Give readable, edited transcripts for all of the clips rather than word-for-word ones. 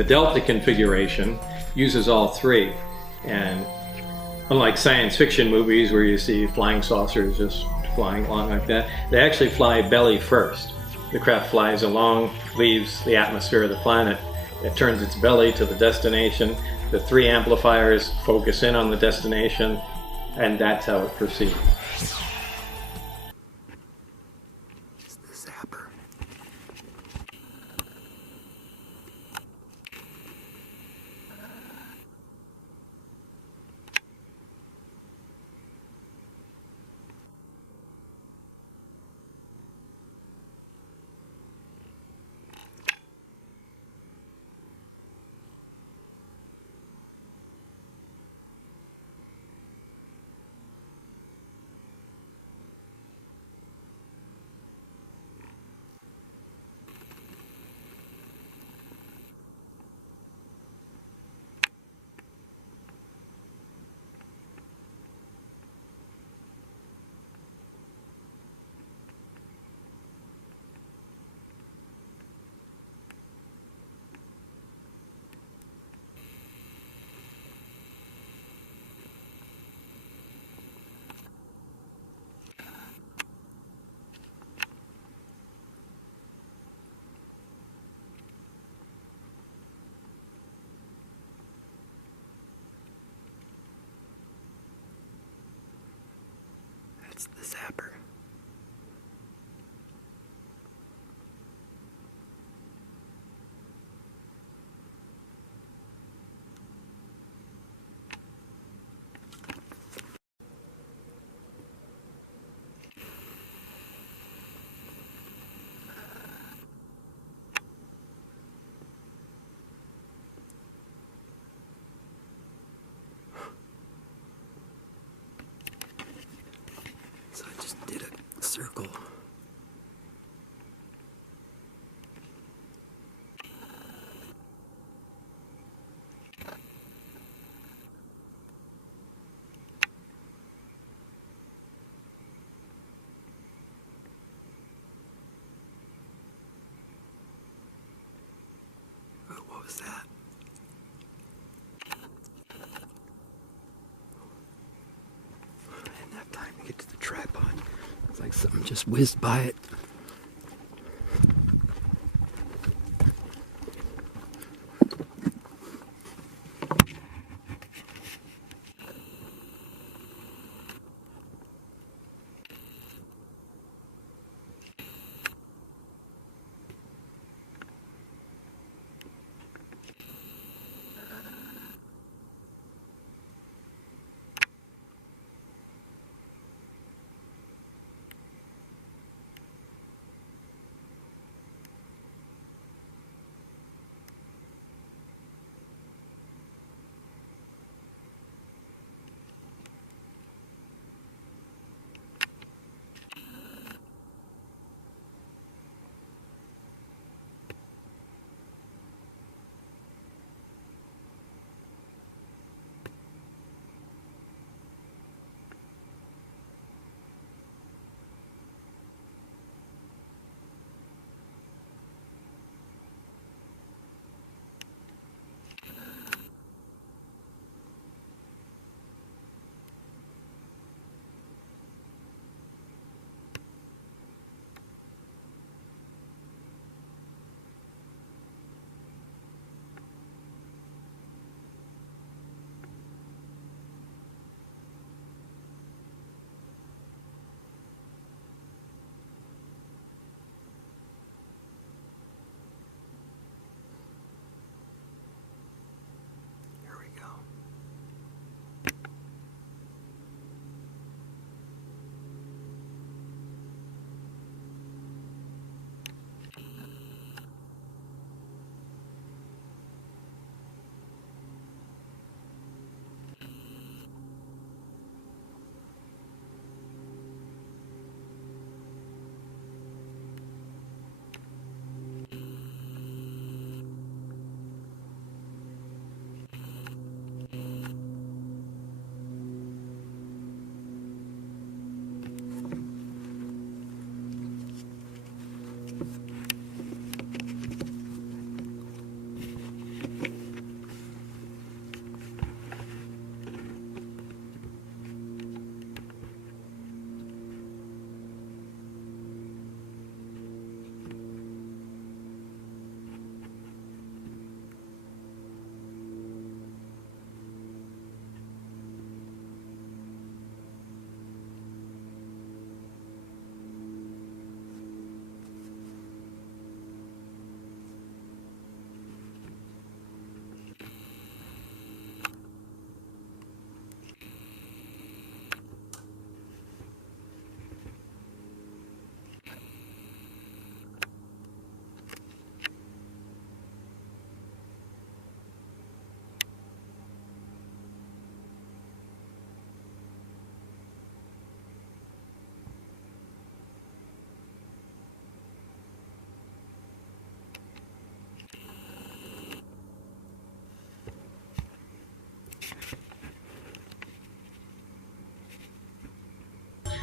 The delta configuration uses all three, and unlike science fiction movies where you see flying saucers just flying along like that, they actually fly belly first. The craft flies along, leaves the atmosphere of the planet, it turns its belly to the destination, the three amplifiers focus in on the destination, and that's how it proceeds. It's the zapper. That's the zapper. So I just did a circle. Oh, what was that? I didn't have time to get to the tripod. It's like something just whizzed by it.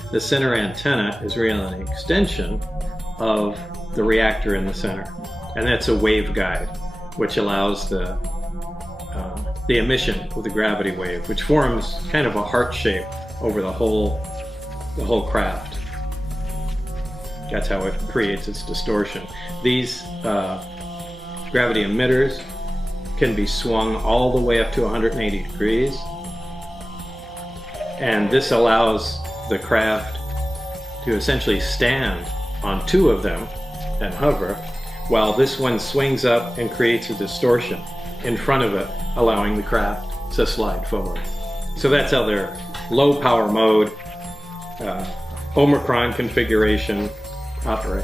The center antenna is really an extension of the reactor in the center, and that's a waveguide, which allows the emission of the gravity wave, which forms kind of a heart shape over the whole craft. That's how it creates its distortion. These gravity emitters can be swung all the way up to 180 degrees, and this allows the craft to essentially stand on two of them and hover, while this one swings up and creates a distortion in front of it, allowing the craft to slide forward. So that's how their low power mode, Omicron configuration operate.